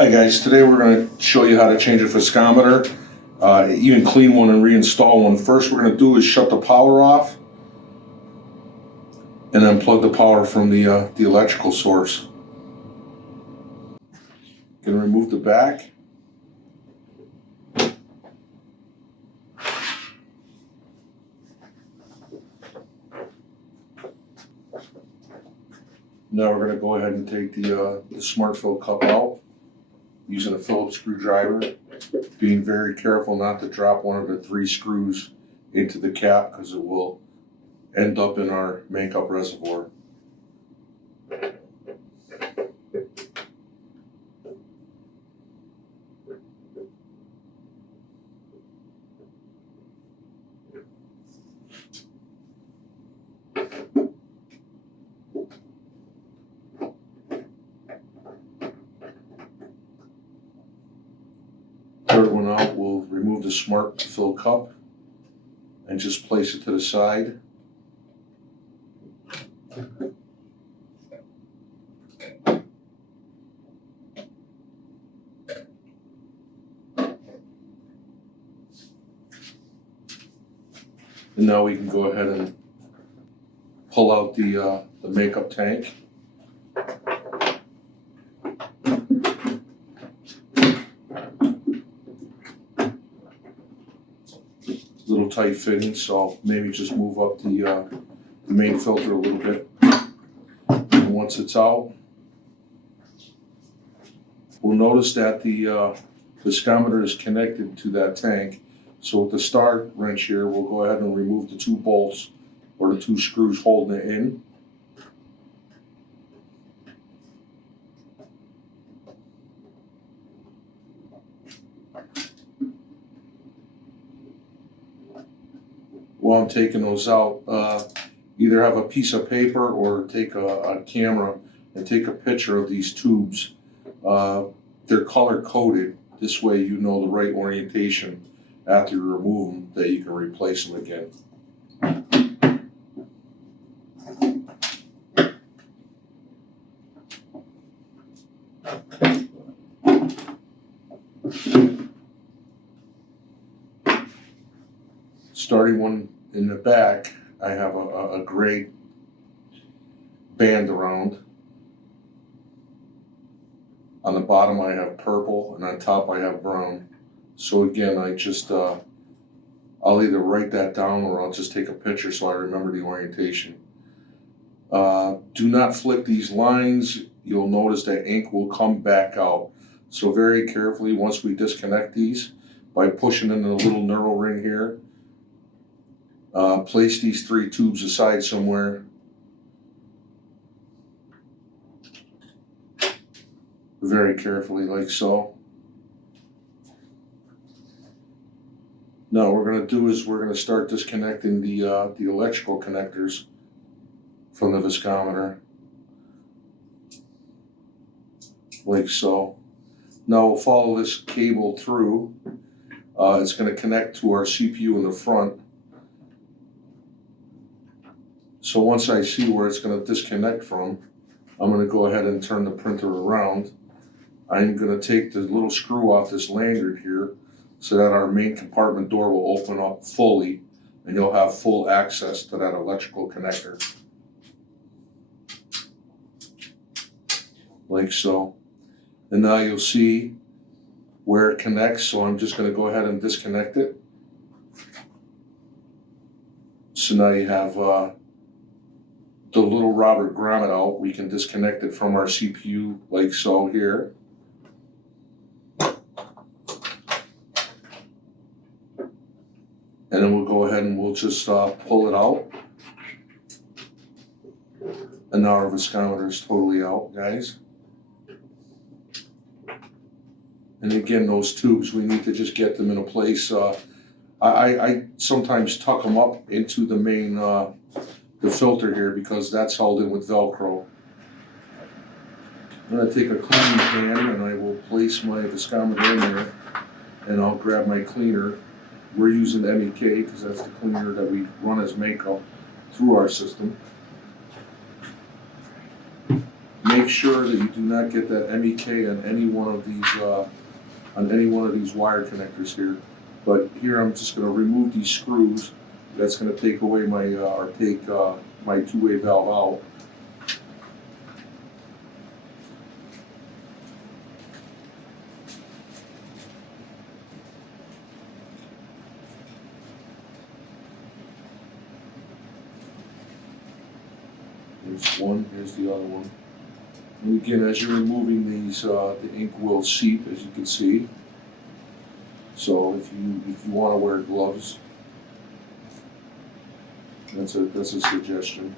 Hi guys, today we're going to show you how to change a Viscometer, even clean one and reinstall one. First we're going to do is shut the power off and then plug the power from the electrical source. Going to remove the back. Now we're going to go ahead and take the smart fill cup out using a Phillips screwdriver, being very careful not to drop one of the 3 screws into the cap because it will end up in our makeup reservoir. Third one out, we'll remove the smart fill cup and just place it to the side. And now we can go ahead and pull out the makeup tank. A little tight fitting, so maybe just move up the main filter a little bit. And once it's out, we'll notice that the Viscometer is connected to that tank. So with the start wrench here, we'll go ahead and remove the 2 bolts or the 2 screws holding it in. While I'm taking those out, either have a piece of paper or take a camera and take a picture of these tubes. They're color coded. This way you know the right orientation after you remove them, that you can replace them again. Starting one in the back, I have a gray band around. On the bottom I have purple, and on top I have brown. So again, I just, I'll either write that down or I'll just take a picture so I remember the orientation. Do not flick these lines. You'll notice that ink will come back out. So very carefully, once we disconnect these, by pushing in the little knurl ring here, place these 3 tubes aside somewhere. Very carefully, like so. Now what we're going to do is we're going to start disconnecting the electrical connectors from the Viscometer, like so. Now we'll follow this cable through. It's going to connect to our CPU in the front. So once I see where it's going to disconnect from, I'm going to go ahead and turn the printer around. I'm going to take the little screw off this lanyard here so that our main compartment door will open up fully and you'll have full access to that electrical connector. Like so. And now you'll see where it connects, so I'm just going to go ahead and disconnect it. So now you have the little Robert grommet out. We can disconnect it from our CPU like so here. And then we'll go ahead and we'll just pull it out. And now our Viscometer is totally out, guys. And again, those tubes, we need to just get them in a place. I sometimes tuck them up into the main, the filter here, because that's held in with Velcro. I'm going to take a cleaning pan and I will place my Viscometer in there, and I'll grab my cleaner. We're using MEK because that's the cleaner that we run as makeup through our system. Make sure that you do not get that MEK on any one of these wire connectors here. But here I'm just going to remove these screws. That's going to take away my my two-way valve out. Here's one, here's the other one. And again, as you're removing these, the ink will seep, as you can see. So if you want to wear gloves, that's a suggestion.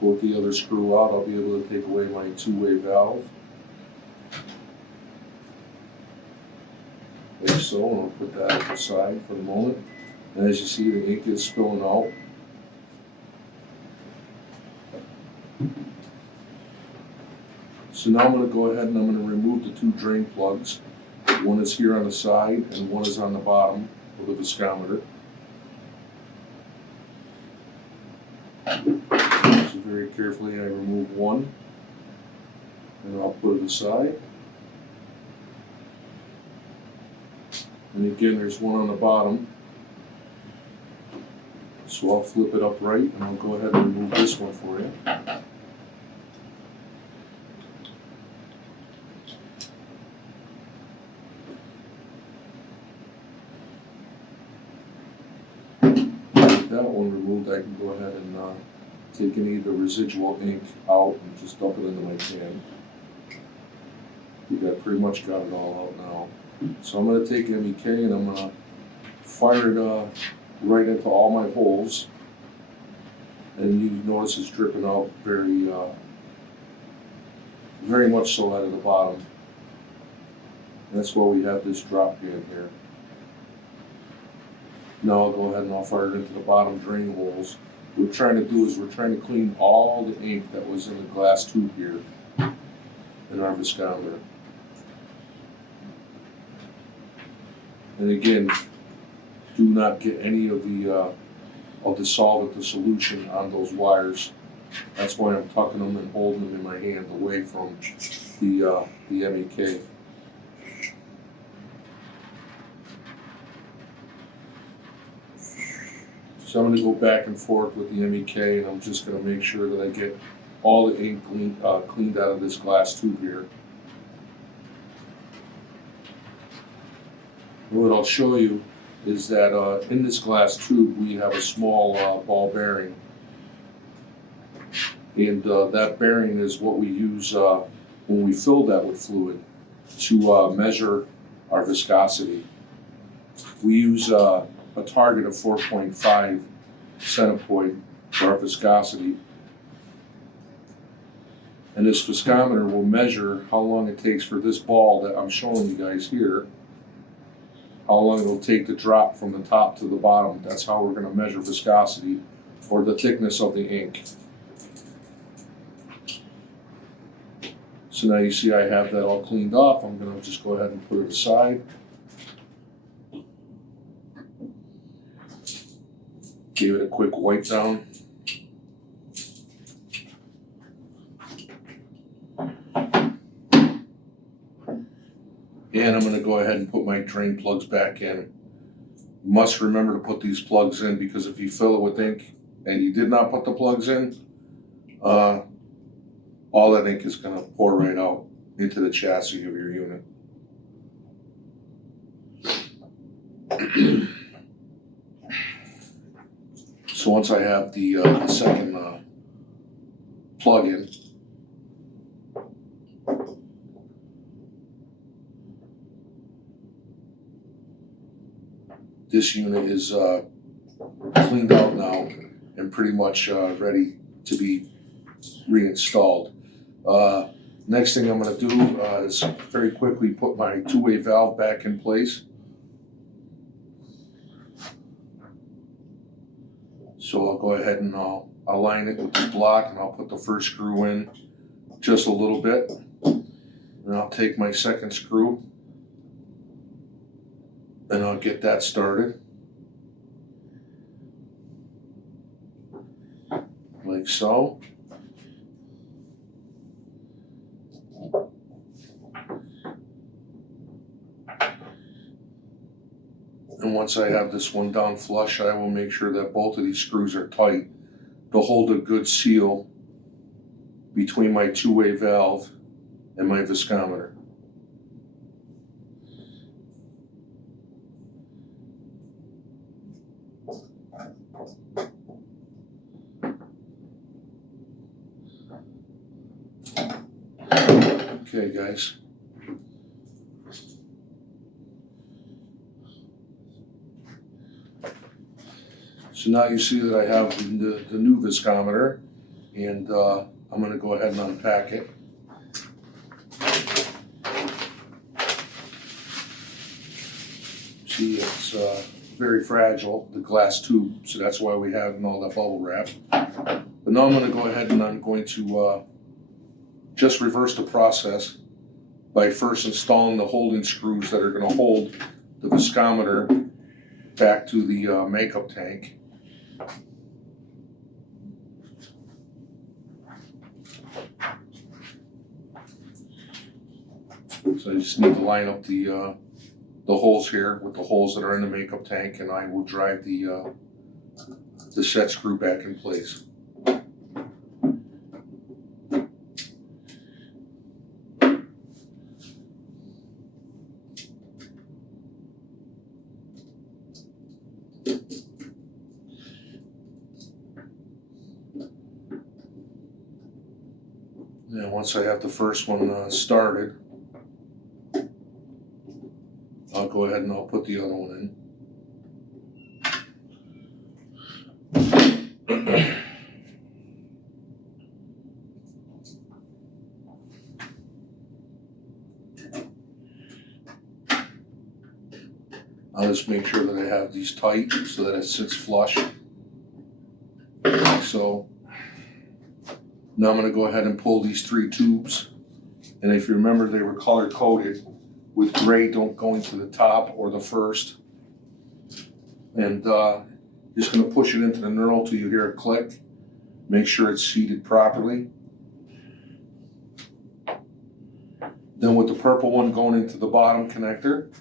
Pull the other screw out, I'll be able to take away my two-way valve. Like so, and I'll put that aside for the moment. And as you see, the ink is spilling out. So now I'm going to go ahead and I'm going to remove the two drain plugs. One is here on the side and one is on the bottom of the viscometer. So very carefully I remove one and I'll put it aside. And again, there's one on the bottom. So I'll flip it upright and I'll go ahead and remove this one for you. With that one removed, I can go ahead and take any of the residual ink out and just dump it into my can. I think I pretty much got it all out now. So I'm going to take MEK and I'm going to fire it right into all my holes, and you notice it's dripping out very much so out of the bottom. And that's why we have this drop pan here. Now I'll go ahead and I'll fire it into the bottom drain holes. What we're trying to do is we're trying to clean all the ink that was in the glass tube here in our viscometer. And again, do not get any of the solvent, the solution on those wires. That's why I'm tucking them and holding them in my hand away from the MEK. So I'm going to go back and forth with the MEK, and I'm just going to make sure that I get all the ink cleaned out of this glass tube here. What I'll show you is that in this glass tube we have a small ball bearing, and that bearing is what we use when we fill that with fluid to measure our viscosity. We use a target of 4.5 centipoid for our viscosity, and this viscometer will measure how long it takes for this ball that I'm showing you guys here, how long it'll take to drop from the top to the bottom. That's how we're going to measure viscosity, or the thickness of the ink. So now you see I have that all cleaned off. I'm going to just go ahead and put it aside. Give it a quick wipe down. And I'm going to go ahead and put my drain plugs back in. You must remember to put these plugs in, because if you fill it with ink and you did not put the plugs in, all that ink is going to pour right out into the chassis of your unit. So once I have the second plug in, this unit is cleaned out now and pretty much ready to be reinstalled. Next thing I'm going to do is very quickly put my two-way valve back in place. So I'll go ahead and I'll align it with the block, and I'll put the first screw in just a little bit, and I'll take my second screw and I'll get that started. like so. And once I have this one down flush, I will make sure that both of these screws are tight to hold a good seal between my two-way valve and my viscometer. Okay, guys. So now you see that I have the new viscometer, and I'm going to go ahead and unpack it. See, it's very fragile, the glass tube, so that's why we have all that bubble wrap. But now I'm going to go ahead and I'm going to just reverse the process by first installing the holding screws that are going to hold the viscometer back to the makeup tank. So I just need to line up the holes here with the holes that are in the makeup tank, and I will drive the set screw back in place. And once I have the first one started, I'll go ahead and I'll put the other one in. I'll just make sure that I have these tight so that it sits flush. So now I'm going to go ahead and pull these 3 tubes. And if you remember, they were color coded with gray going to the top or the first. And just going to push it into the knurl till you hear a click. Make sure it's seated properly. Then with the purple one going into the bottom connector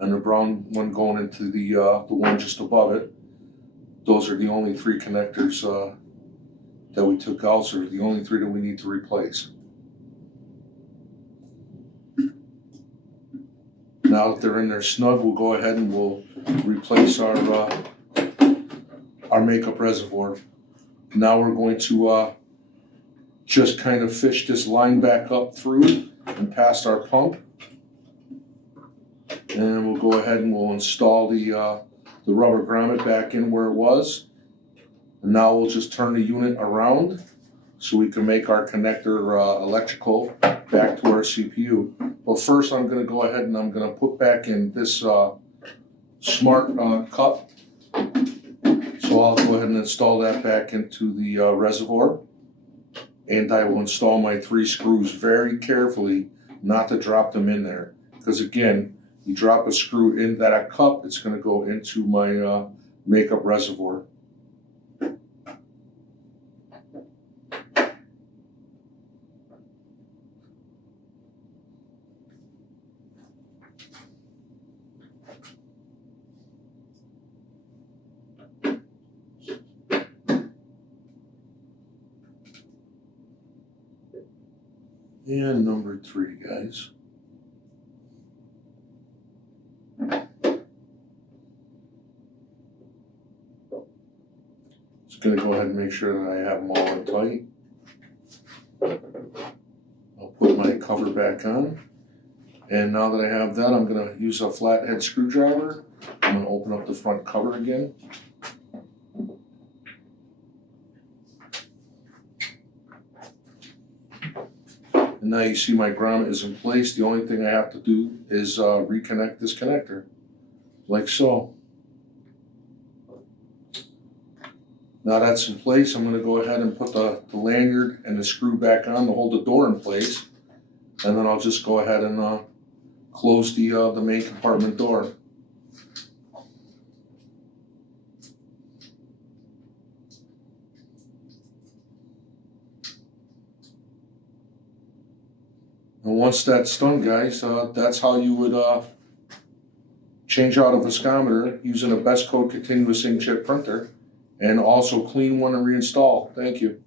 and the brown one going into the one just above it, those are the only 3 connectors that we took out, so the only 3 that we need to replace. Now that they're in there snug, we'll go ahead and we'll replace our makeup reservoir. Now we're going to just kind of fish this line back up through and past our pump. And we'll go ahead and we'll install the rubber grommet back in where it was. And now we'll just turn the unit around so we can make our connector electrical back to our CPU. But first I'm going to go ahead and I'm going to put back in this smart cup. So I'll go ahead and install that back into the reservoir. And I will install my 3 screws very carefully not to drop them in there. Because again, you drop a screw in that cup, it's going to go into my makeup reservoir. And number 3, guys. Just going to go ahead and make sure that I have them all in tight. I'll put my cover back on. And now that I have that, I'm going to use a flathead screwdriver. I'm going to open up the front cover again. And now you see my grommet is in place. The only thing I have to do is reconnect this connector, like so. Now that's in place, I'm going to go ahead and put the lanyard and the screw back on to hold the door in place. And then I'll just go ahead and close the main compartment door. And once that's done, guys, that's how you would change out a Viscometer using a BestCode continuous inkjet printer, and also clean one and reinstall. Thank you.